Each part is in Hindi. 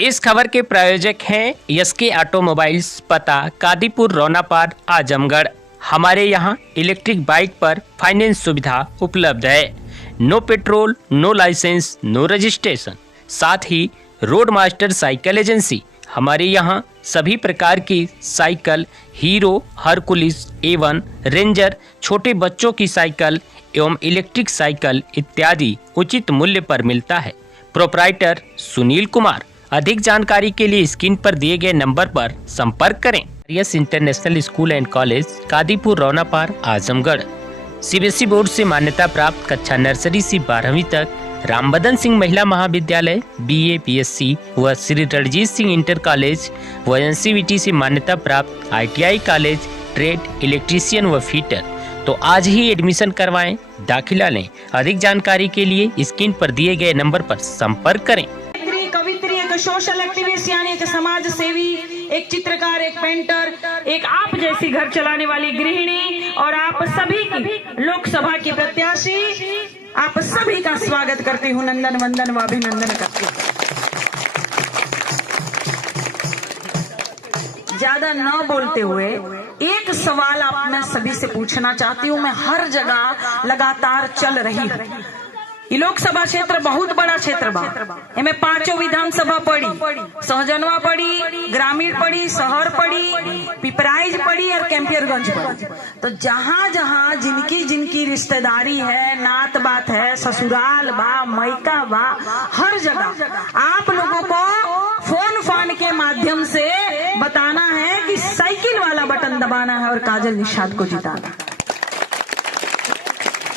इस खबर के प्रायोजक हैं एसके ऑटोमोबाइल्स, पता कादीपुर, रोनापार, आजमगढ़। हमारे यहाँ इलेक्ट्रिक बाइक पर फाइनेंस सुविधा उपलब्ध है। No petrol, no licence, no registration. साथ ही रोड मास्टर साइकिल एजेंसी। हमारे यहाँ सभी प्रकार की cycle Hero, Hercules, Avon, Ranger, छोटे बच्चों की साइकिल एवं इलेक्ट्रिक साइकिल इत्यादि उचित मूल्य पर मिलता है। प्रोप्राइटर सुनील कुमार। अधिक जानकारी के लिए स्क्रीन पर दिए गए नंबर पर संपर्क करें। Yes international school and college, Kadipur, Ronapar, Azamgarh. CBSE board से मान्यता प्राप्त कक्षा नर्सरी से 12वीं तक। रामबदन सिंह महिला महाविद्यालय, BA, BSc व श्री रणजीत सिंह इंटर कॉलेज व NCVT से मान्यता प्राप्त ITI कॉलेज, ट्रेड, इलेक्ट्रीशियन व फिटर। तो आज ही एडमिशन करवाएं, दाखिला लें। अधिक जानकारी के लिए स्क्रीन पर दिए गए नंबर पर संपर्क करें। कवित्री, एक सोशल एक्टिविस्ट यानी एक समाज सेवी, एक चित्रकार, एक पेंटर, एक आप जैसी घर चलाने वाली गृहिणी और आप सभी की लोकसभा की प्रत्याशी, आप सभी का स्वागत करती हूँ, नंदन वंदन व अभिनंदन करती हूँ। ज्यादा न बोलते हुए एक सवाल आप मैं सभी से पूछना चाहती हूँ। मैं हर जगह लगातार चल रही हूँ। ये लोकसभा क्षेत्र बहुत बड़ा क्षेत्र बा। इनमें 5 विधानसभा पड़ी, सहजनवा पड़ी, ग्रामीण पड़ी, शहर पड़ी, पिपराइज पड़ी और कैंपियरगंज पड़ी। तो जहाँ जहाँ जिनकी जिनकी रिश्तेदारी है, नात बात है, ससुराल बा, मैका बा, हर जगह आप लोगों को फोन के माध्यम से बताना है कि साइकिल वाला बटन दबाना है और काजल निषाद को जिताना।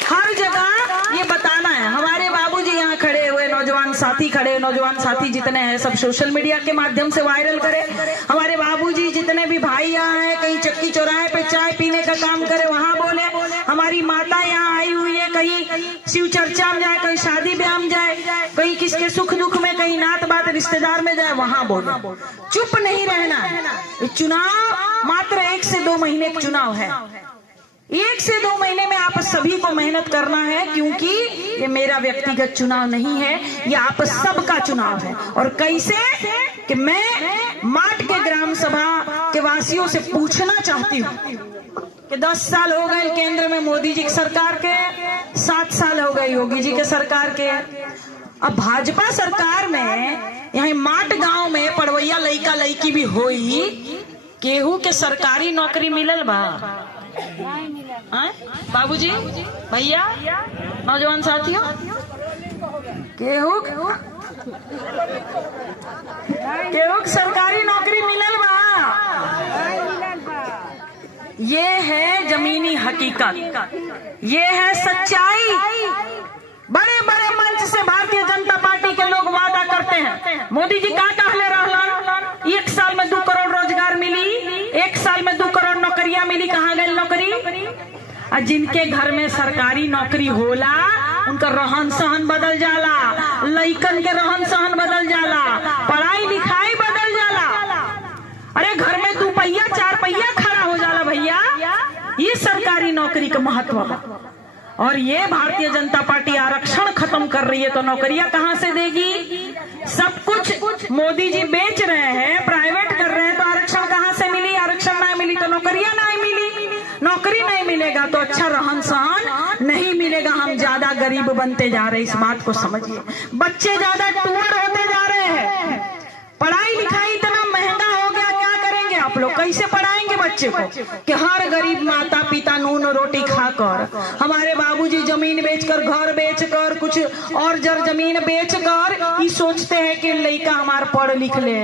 हर जगह ये बताना है। हमारे बाबूजी यहाँ खड़े हुए, नौजवान साथी जितने हैं सब सोशल मीडिया के माध्यम से वायरल करे। हमारे बाबूजी जितने भी भाई यहाँ हैं, कहीं चक्की चौराहे पे चाय पीने का काम करे वहाँ बोले। हमारी माता यहाँ आई हुई है, कहीं शिव चर्चा में जाए, कहीं शादी ब्याह में जाए, कहीं किसके सुख दुख में, कहीं नात बात रिश्तेदार में जाए, वहाँ बोले। चुप नहीं रहना। ये चुनाव मात्र 1 से 2 महीने का चुनाव है। 1 से 2 महीने में आप सभी को मेहनत करना है, क्योंकि ये मेरा व्यक्तिगत चुनाव नहीं है, ये आप सबका चुनाव है। और कैसे कि मैं माट के ग्राम सभा के वासियों से पूछना चाहती हूँ कि 10 साल हो गए केंद्र में मोदी जी की सरकार के, 7 साल हो गए योगी जी के सरकार के। अब भाजपा सरकार में यहाँ माट गांव में पड़वैया लइका लइकी भी होई, केहू के सरकारी नौकरी मिलल बा? बाबूजी, भैया, नौजवान साथियों, केहू सरकारी नौकरी मिलल बा? ये है जमीनी हकीकत, ये है सच्चाई। बड़े बड़े मंच से भारतीय जनता पार्टी के लोग वादा करते हैं। मोदी जी का कहले रहलन 1 साल में 2 करोड़ रोजगार मिली, 1 साल में 2 करोड़ नौकरियां मिली। कहाँ गई नौकरी? और जिनके घर में सरकारी नौकरी होला उनका रहन सहन बदल जाला, लइकन के रहन सहन बदल जाला, पढ़ाई लिखाई बदल जाला। अरे घर में 2 पहिया 4 पहिया खड़ा हो जाला भैया। ये सरकारी नौकरी का महत्व है। और ये भारतीय जनता पार्टी आरक्षण खत्म कर रही है, तो नौकरियां कहां से देगी? सब कुछ मोदी जी बेच रहे हैं, प्राइवेट कर रहे हैं, तो आरक्षण कहां से मिली? आरक्षण नहीं मिली तो नौकरियां नहीं मिली। नौकरी नहीं मिलेगा तो अच्छा रहन सहन नहीं मिलेगा। हम ज्यादा गरीब बनते जा रहे हैं, इस बात को समझिए। बच्चे ज्यादा टूअर होते जा रहे हैं। पढ़ाई लिखाई इतना महंगा हो गया, क्या करेंगे आप लोग? कैसे पढ़ाएंगे बच्चे को? कि हर गरीब माता पिता नून रोटी खाकर, हमारे बाबूजी जमीन बेचकर, घर बेचकर, कुछ और जमीन बेचकर ये सोचते हैं कि लड़का हमारा पढ़ लिख ले,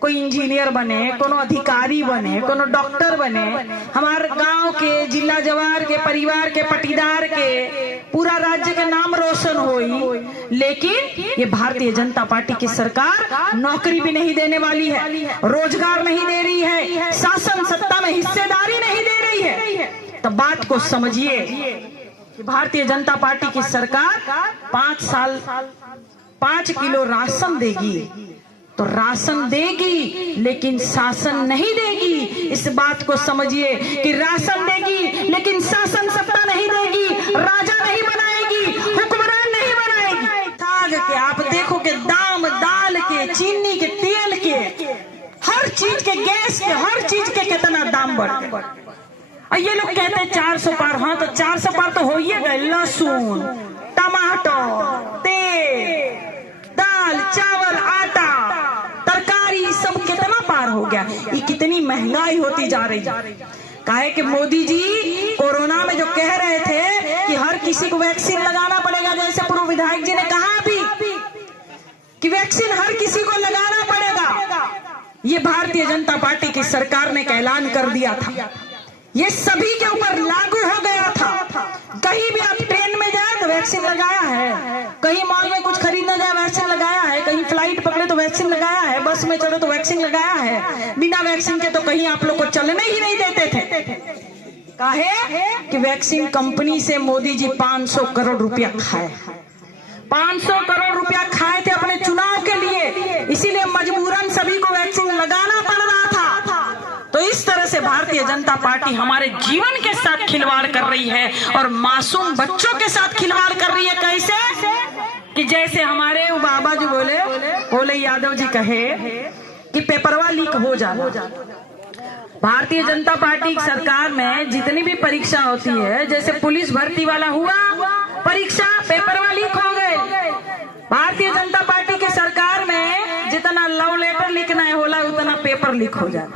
कोई इंजीनियर बने, कोनो अधिकारी बने, कोनो डॉक्टर बने, हमारे गांव के, जिला जवार के, परिवार के, पटीदार के, पूरा राज्य के नाम रोशन होई। लेकिन ये भारतीय जनता पार्टी की सरकार नौकरी भी नहीं देने वाली है, रोजगार नहीं दे रही है, शासन सत्ता में हिस्सेदारी नहीं दे रही है। तो बात को समझिए कि भारतीय जनता पार्टी की सरकार 5 साल 5 किलो राशन देगी, तो राशन देगी लेकिन शासन नहीं देगी। इस बात को समझिए कि राशन देगी लेकिन शासन सत्ता नहीं देगी, राजा नहीं बनाएगी, हुक्मरान नहीं बनाएगी। ताग के आप देखो कि दाम दाल के, चीनी चीनी के, तेल के, हर चीज के, गैस के, हर चीज के कितना दाम बढ़ गए। और ये लोग कहते हैं 400 पार। हाँ तो 400 पार तो हो ही गए। लहसुन, टमाटर, तेल, दाल, चावल, आटा, तरकारी, सब कितना पार हो गया। ये कितनी महंगाई होती जा रही है। काहे कि मोदी जी कोरोना में जो कह रहे थे कि हर किसी को वैक्सीन लगाना पड़ेगा, जैसे पूर्व विधायक जी ने कहा अभी कि वैक्सीन हर किसी को लगाना पड़ेगा, ये भारतीय जनता पार्टी की सरकार ने ऐलान कर दिया था। ये सभी के ऊपर लागू हो गया था। कहीं भी आप ट्रेन में जाए तो वैक्सीन लगाया है, कहीं मॉल में कुछ खरीदना जाए वैक्सीन लगाया है, कहीं फ्लाइट पकड़े तो वैक्सीन लगाया है, बस में चढ़े तो वैक्सीन लगाया है। बिना वैक्सीन के तो कहीं आप लोग को चलने ही नहीं देते थे। काहे कि वैक्सीन कंपनी से मोदी जी 500 करोड़ रुपया खाए, 500 करोड़ रुपया खाए थे अपने चुनाव के लिए, इसीलिए मजबूरन सभी को वैक्सीन लगाना पड़ रहा था। तो इस तरह से भारतीय जनता पार्टी हमारे जीवन के साथ खिलवाड़ कर रही है और मासूम बच्चों के साथ खिलवाड़ कर रही है। कैसे कि जैसे हमारे बाबा जी बोले यादव जी कहे कि पेपरवा लीक हो जा। भारतीय जनता पार्टी की सरकार में जितनी भी परीक्षा होती है, जैसे पुलिस भर्ती वाला हुआ परीक्षा, पेपरवा लीक हो गए। भारतीय जनता पार्टी की सरकार में जितना लव लेटर लिखना है होला उतना पेपर लीक हो जाए,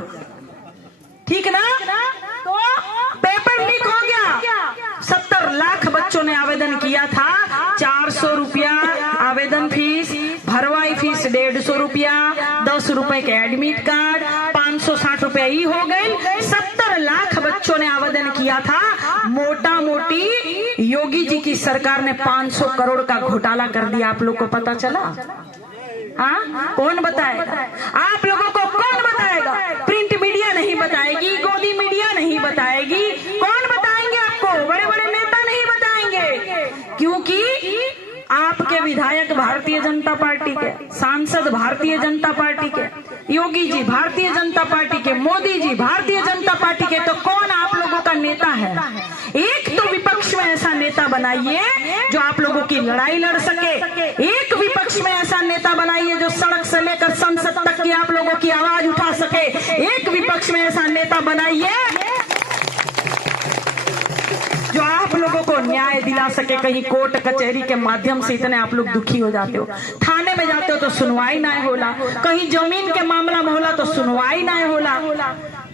ठीक ना। तो पेपर लीक हो गया। 70 लाख बच्चों ने आवेदन किया था। 400 रुपया आवेदन फीस, भरवाई फीस 150 रुपया, 10 रुपए के एडमिट कार्ड, 560 रुपया ही हो गए। 70 लाख बच्चों ने आवेदन किया था। मोटा मोटी योगी जी की सरकार ने 500 करोड़ का घोटाला कर दिया। आप लोग को पता चला? हाँ, कौन बताएगा आप लोगों को? कौन बताएगा? प्रिंट मीडिया नहीं बताएगी, गोदी मीडिया नहीं बताएगी। कौन बताएंगे आपको? बड़े बड़े नेता नहीं बताएंगे, क्योंकि आपके विधायक भारतीय जनता पार्टी के, सांसद भारतीय जनता पार्टी के, योगी जी भारतीय जनता पार्टी के, मोदी जी भारतीय जनता पार्टी के। तो कौन आप लोगों का नेता है? एक तो विपक्ष में ऐसा नेता बनाइए जो आप लोगों की लड़ाई लड़ सके। एक विपक्ष में ऐसा नेता बनाइए जो सड़क से लेकर संसद तक की आप लोगों की आवाज उठा सके। एक विपक्ष में ऐसा नेता बनाइए जो आप लोगों को न्याय दिला सके। कहीं कोर्ट कचहरी के माध्यम से इतने आप लोग दुखी हो जाते हो, थाने में जाते हो तो सुनवाई ना होला, कहीं जमीन के मामला में होला तो सुनवाई ना होला,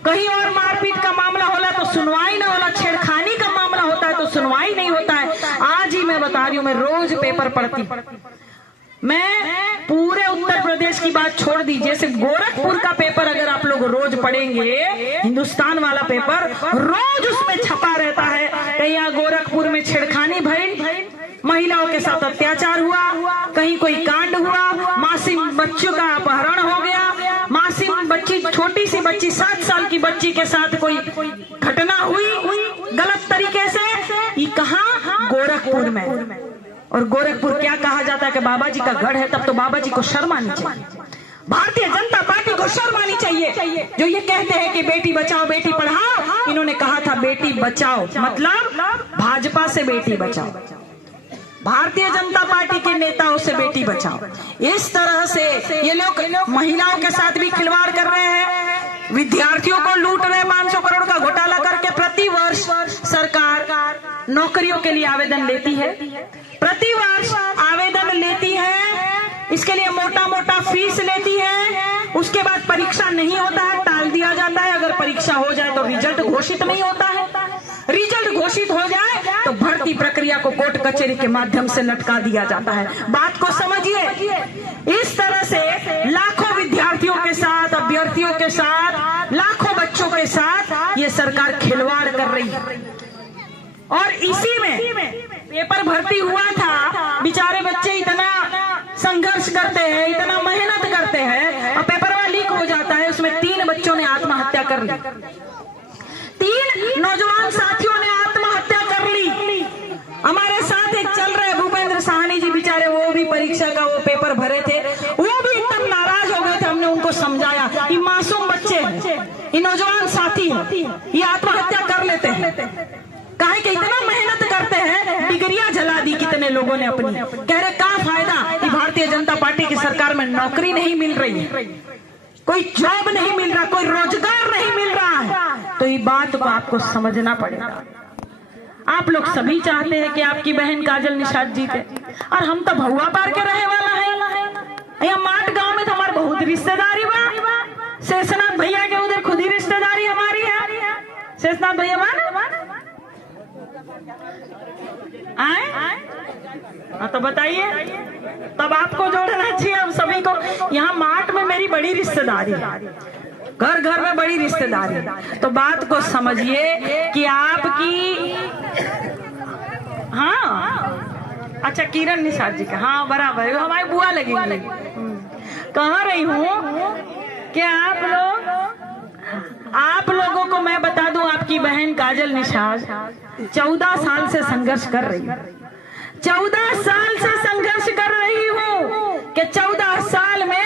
कहीं और मारपीट का मामला होला तो सुनवाई ना होला, छेड़खानी का मामला होता है तो सुनवाई नहीं होता है। आज ही मैं बता रही हूँ, मैं रोज पेपर पढ़ती, मैं पूरे उत्तर प्रदेश की बात छोड़ दी, जैसे गोरखपुर का पेपर अगर आप लोग रोज पढ़ेंगे, हिंदुस्तान वाला पेपर रोज उसमें छपा रहता है कहीं यहाँ गोरखपुर में छेड़खानी भई, महिलाओं के साथ अत्याचार हुआ, कहीं कोई कांड हुआ, मासूम बच्चों का अपहरण हो गया, मासूम बच्ची, छोटी सी बच्ची 7 साल की बच्ची के साथ कोई घटना हुई गलत तरीके से। ये कहाँ? गोरखपुर में। और गोरखपुर क्या कहा जाता है कि बाबा जी का गढ़ है, तब तो बाबा जी को शर्म आनी चाहिए। भारतीय जनता पार्टी को शर्म आनी चाहिए जो ये कहते हैं कि बेटी बचाओ बेटी पढ़ाओ। इन्होंने कहा था बेटी बचाओ, मतलब भाजपा से बेटी बचाओ, भारतीय जनता पार्टी के नेताओं से बेटी बचाओ। इस तरह से ये लोग महिलाओं के साथ भी खिलवाड़ कर रहे हैं, विद्यार्थियों को लूट रहे हैं। 500 करोड़ का घोटाला करके प्रति वर्ष सरकार नौकरियों के लिए आवेदन लेती है, प्रति वर्ष आवेदन लेती है, इसके लिए मोटा मोटा फीस लेती है। उसके बाद परीक्षा नहीं होता है, टाल दिया जाता है। अगर परीक्षा हो जाए तो रिजल्ट घोषित नहीं होता है, रिजल्ट घोषित हो जाए तो भर्ती प्रक्रिया को कोर्ट कचहरी के माध्यम से लटका दिया जाता है। बात को समझिए। इस तरह से लाखों विद्यार्थियों के साथ, अभ्यर्थियों के साथ, लाखों बच्चों के साथ ये सरकार खिलवाड़ कर रही है। और इसी में पेपर भर्ती हुआ था, बेचारे बच्चे इतना संघर्ष करते हैं, इतना मेहनत करते हैं, और पेपर लीक हो जाता है। उसमें 3 बच्चों ने आत्महत्या कर ली, 3 नौजवान साथियों ने आत्महत्या कर ली। हमारे साथ एक चल रहे भूपेंद्र साहनी जी, बेचारे वो भी परीक्षा का वो पेपर भरे थे, वो भी एकदम नाराज हो गए थे। हमने उनको समझाया, ये मासूम बच्चे हैं, ये नौजवान साथी है, ये आत्महत्या कर लेते हैं, काहे कि इतना मेहनत करते हैं, डिग्रियां जला दी कितने लोगों ने अपनी। कह रहे क्या फायदा कि भारतीय जनता पार्टी की सरकार में नौकरी नहीं मिल रही है, कोई जॉब नहीं मिल रहा, कोई रोजगार नहीं मिल रहा है। तो ये बात को आपको समझना पड़ेगा। आप लोग सभी चाहते हैं कि आपकी बहन काजल निषाद जीते, और हम तो भहुआ पार के रहे वाला है। यहाँ माट गांव में तो हमारे बहुत रिश्तेदारी बा। शेषनाथ भैया के उधर खुद ही रिश्तेदारी हमारी है। शेषनाथ भैया आए तो बताइए, तब आपको जोड़ना चाहिए अब सभी को। यहाँ माट में मेरी बड़ी रिश्तेदारी है, घर घर में बड़ी रिश्तेदारी। तो बात को समझिए कि आपकी, हाँ अच्छा किरण निषाद जी का, हाँ बराबर हमारी बुआ लगेंगी। कह रही हूँ कि आप लोगों को मैं बता दूं, आपकी बहन काजल निषाद 14 साल से संघर्ष कर रही है। 14 साल से संघर्ष कर रही हूँ कि 14 साल में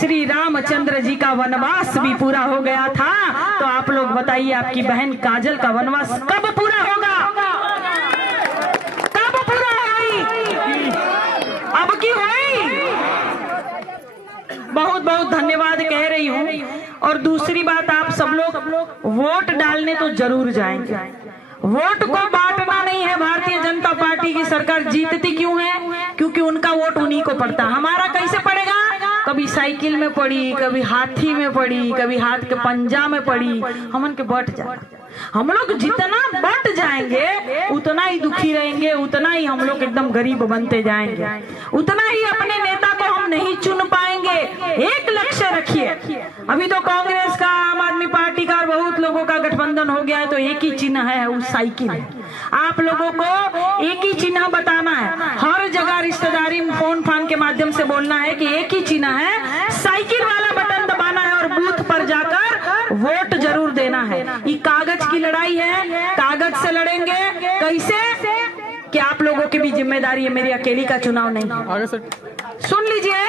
श्री रामचंद्र जी का वनवास भी पूरा हो गया था। तो आप लोग बताइए, आपकी बहन काजल का वनवास कब पूरा होगा? कब पूरा होगी? अब की होई? बहुत बहुत धन्यवाद कह रही हूँ। और दूसरी बात, आप सब लोग वोट डालने तो जरूर जाएंगे। वोट को बांटना नहीं है। भारतीय जनता पार्टी की सरकार जीतती क्यों है? क्योंकि उनका वोट उन्हीं को पड़ता। हमारा कैसे पड़ेगा? कभी साइकिल में पड़ी, कभी हाथी में पड़ी, कभी हाथ के पंजा में पड़ी, हमन के बट जाए। हम लोग जितना बट जाएंगे उतना ही दुखी रहेंगे, उतना ही हम लोग एकदम गरीब बनते जाएंगे, उतना ही अपने नेता को हम नहीं चुन पाएंगे। एक लक्ष्य रखिए, अभी तो कांग्रेस का, आम आदमी पार्टी का और बहुत लोगों का गठबंधन हो गया है, तो एक ही चिन्ह है, वो साइकिल है। आप लोगों को एक ही चिन्ह बताना है। हर जगह रिश्तेदारी फोन फान के माध्यम से बोलना है कि एक ही चिन्ह है, साइकिल वाला बटन दबाना है और बूथ पर जाकर वोट जरूर देना है। ये कागज की लड़ाई है, कागज से लड़ेंगे। कैसे? कि आप लोगों की भी जिम्मेदारी है, मेरी अकेली का चुनाव नहीं। सुन लीजिए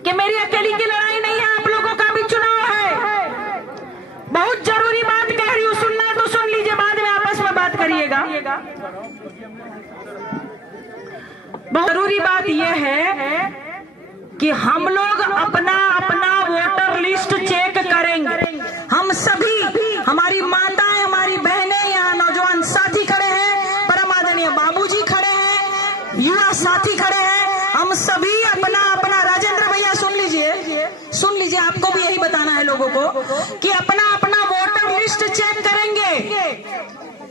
कि मेरी अकेली की लड़ाई नहीं है, आप लोगों का भी चुनाव है। बहुत जरूरी बात कह रही हूँ, सुनना है तो सुन लीजिए, बाद में आपस में बात करिएगा। बहुत जरूरी बात यह है कि हम लोग अपना अपना वोटर लिस्ट चेक करेंगे। हम सभी, हमारी माताएं, हमारी बहनें, यहाँ नौजवान साथी खड़े हैं, परम आदरणीय बाबूजी खड़े हैं, युवा साथी खड़े हैं, हम सभी अपना अपना, राजेंद्र भैया सुन लीजिए, आपको भी यही बताना है लोगों को कि अपना अपना वोटर लिस्ट चेक करेंगे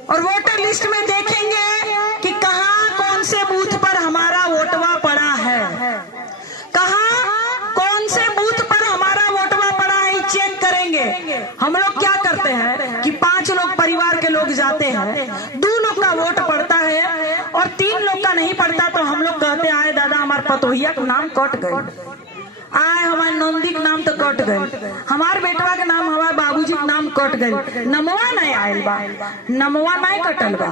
और वोटर लिस्ट में देखेंगे कि कहाँ कौन से बूथ पर हमारा वोटवा पड़ा है, कहाँ कौन से बूथ पर हमारा वोटवा पड़ा है, चेक करेंगे। हम लोग क्या करते हैं कि 5 लोग परिवार के लोग जाते हैं, 2 लोग का वोट पड़ता है और 3 लोग का नहीं पड़ता, तो हम लोग कहते आए दादा हमारे पतोहिया का नाम कट गए, आए हमारे नंदी का नाम तो कट गए, हमारे बेटवा के नाम, हमारे बाबूजी का नाम कट गए, नमवा नहीं आयल बा, नमवा नहीं कटल बा,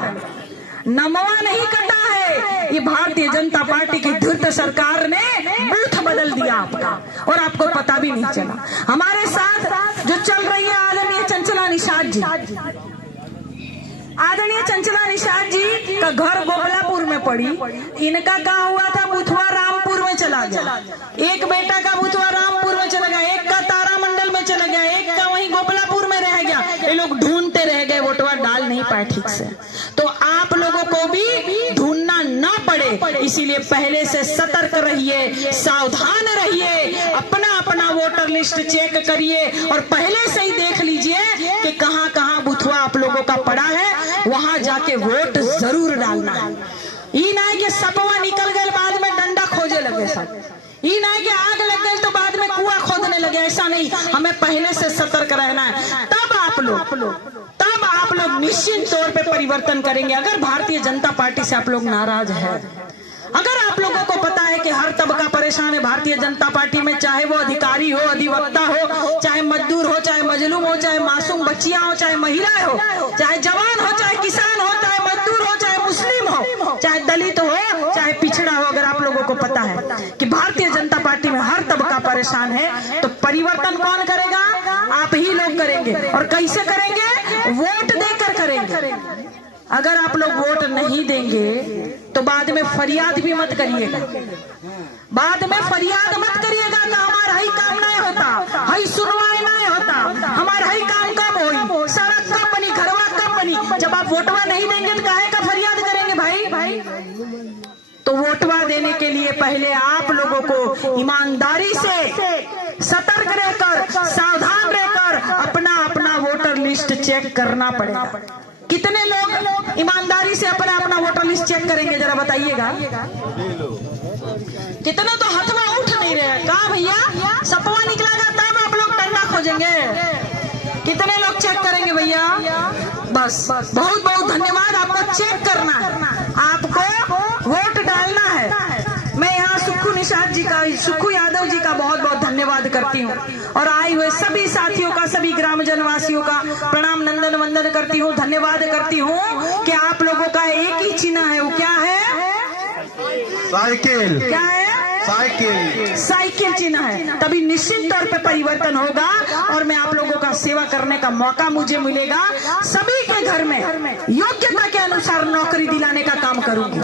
नमवा नहीं कटा है। ये भारतीय जनता पार्टी की धूर्त सरकार ने बूथ बदल दिया आपका, और आपको पता भी नहीं चला। हमारे साथ जो चल रही है आदरणीय चंचला निषाद जी, आदरणीय चंचला निषाद जी का घर गोबलापुर में पड़ी। इनका क्या हुआ था, बुथवा रामपुर में चला गया, एक बेटा का बुथवा रामपुर में चला गया, एक का तारामंडल में चला गया, एक का वहीं गोबलापुर में रह गया। ये लोग ढूंढते रह गए, वोटवा डाल नहीं पाए ठीक से। तो आप लोगों को भी ढूंढना ना पड़े, इसीलिए पहले से सतर्क रहिए, सावधान रहिए, अपना अपना वोटर लिस्ट चेक करिए और पहले से ही देख लीजिए कि कहाँ कहाँ बुथवा आप लोगों का पड़ा है, वहां जाके वोट जरूर डालना है। ये ना है कि सपवा निकल गए बाद में डंडा खोजे लगे सब, ये ना है कि आग लग गई तो बाद में कुआं खोदने लगे, ऐसा नहीं। हमें पहले से सतर्क रहना है, तब आप लोग निश्चित तौर पे परिवर्तन करेंगे। अगर भारतीय जनता पार्टी से आप लोग नाराज है, अगर आप लोगों को पता है कि हर तबका परेशान है भारतीय जनता पार्टी में, चाहे वो अधिकारी हो, अधिवक्ता हो, चाहे मजदूर हो, चाहे मजलूम हो, चाहे मासूम बच्चियां हो, चाहे महिलाएं हो, चाहे जवान हो, चाहे किसान हो, चाहे मजदूर हो, चाहे मुस्लिम हो, चाहे दलित हो, चाहे पिछड़ा हो, अगर आप लोगों को पता है कि भारतीय जनता पार्टी में हर तबका परेशान है, तो परिवर्तन कौन करेगा? आप ही लोग करेंगे। और कैसे करेंगे? वोट देकर करेंगे। अगर आप लोग वोट नहीं देंगे तो बाद में फरियाद भी मत करिएगा, बाद में फरियाद मत करिएगा कि हमारा हई काम नहीं होता, हई सुनवाई नहीं होता, हमारा हई काम कब होई, सड़क कब बनी, घरवा कब बनी। जब आप वोटवा नहीं देंगे तो काहे का फरियाद करेंगे भाई। तो वोटवा देने के लिए पहले आप लोगों को ईमानदारी से सतर्क रहकर, सावधान रहकर अपना अपना वोटर लिस्ट चेक करना पड़ेगा। कितने लोग ईमानदारी से अपना अपना वोटर लिस्ट चेक करेंगे, जरा बताइएगा। कितने तो हाथ में उठ नहीं रहे, कहा भैया सपवा निकलेगा तब आप लोग डंडा खोजेंगे। कितने लोग चेक करेंगे भैया? बस बहुत बहुत धन्यवाद। आपको चेक करना है, आपको वोट डालना है। मैं यहाँ सुक्खू निषाद जी का, सुक्खू यादव जी का बहुत बहुत धन्यवाद करती हूँ और आए हुए सभी साथियों का, सभी ग्रामजन वासियों का प्रणाम नंदन वंदन करती हूँ, धन्यवाद करती हूँ कि आप लोगों का एक ही चिन्ह है। वो क्या है? साइकिल। क्या है? साइकिल। साइकिल चिन्ह है। तभी निश्चित तौर पे परिवर्तन होगा और मैं आप लोगों का सेवा करने का मौका मुझे मिलेगा। सभी के घर में योग्यता के अनुसार नौकरी दिलाने का काम करूंगी,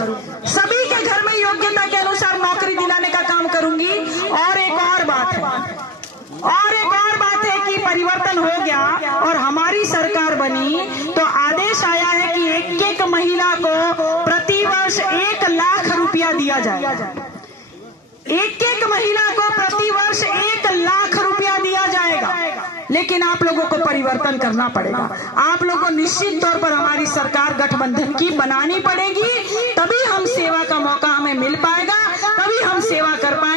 सभी के घर में योग्यता के अनुसार नौकरी दिलाने का काम करूंगी। और एक और बात है कि परिवर्तन हो गया और हमारी सरकार बनी तो आदेश आया है कि एक एक महिला को प्रतिवर्ष 1 लाख रुपया दिया जाए। एक एक महिला को प्रतिवर्ष 1 लाख रुपया दिया जाएगा। लेकिन आप लोगों को परिवर्तन करना पड़ेगा। आप लोगों को निश्चित तौर पर हमारी सरकार गठबंधन की बनानी पड़ेगी, तभी हम सेवा का मौका हमें मिल पाएगा, तभी हम सेवा कर पाएंगे।